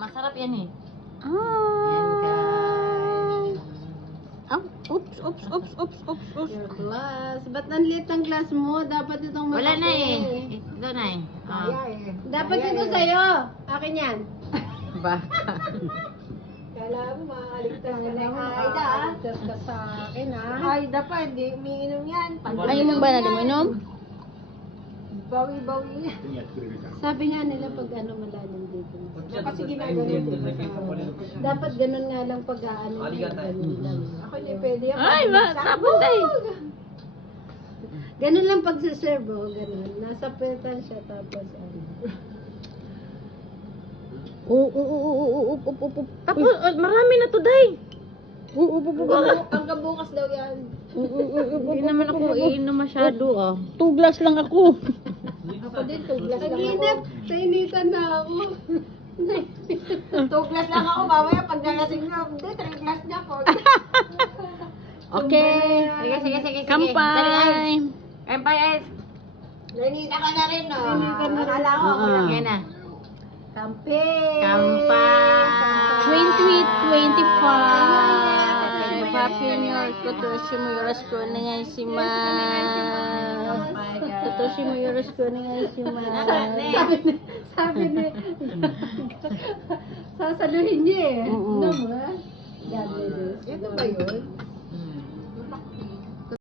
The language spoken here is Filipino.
Masarap yan eh. Yan Ah. guys. Oops. Your glass. Ba't ang liit ng glass mo? Dapat itong Wala na malaki. eh. Ito na eh. Kaya eh. Dapat Kaya ito eh. sa'yo. Akin yan. Baka. Kala mo makakaligtas ka Alam kay mo, Aida ah. makakaligtas ka sa akin ah. Aida pa, hindi umiinom yan. Ayaw mo ba na di mo inom? Bawi-bawi yan. Sabi nga nila pag ano malalim dito. Kasi ginagano dito sa Dapat ganun nga lang pag ano. Ganun lang. Ako hindi pwede yan. Ay, tapos ay. Ganun lang pag serve oh, ganun. Nasa petan siya tapos ano. Tapos, marami na to, day. Hanggang bukas daw yan. Hindi naman ako iinom masyado, ah. 2 glass lang ako. Ako din, 2 glass lang Naginip. ako. Nainitan na ako. 2 glass lang ako. Mamaya pag nalasing na, hindi, 3 glass na ako. Okay. Sige. Kampay. Kampay guys. Nanita ka na rin, no? Nanita na rin. Akala ko ako lang. Yan na. Kampe. Kampay. 2025. Happy New Year. Kotoshi mo yoroshiku onegaishimasu. Kotoshi mo yoroshiku onegaishimasu. Sabi ni, sasaluhin niya eh. Oo. Ano mo? God bless. Ito ba yun?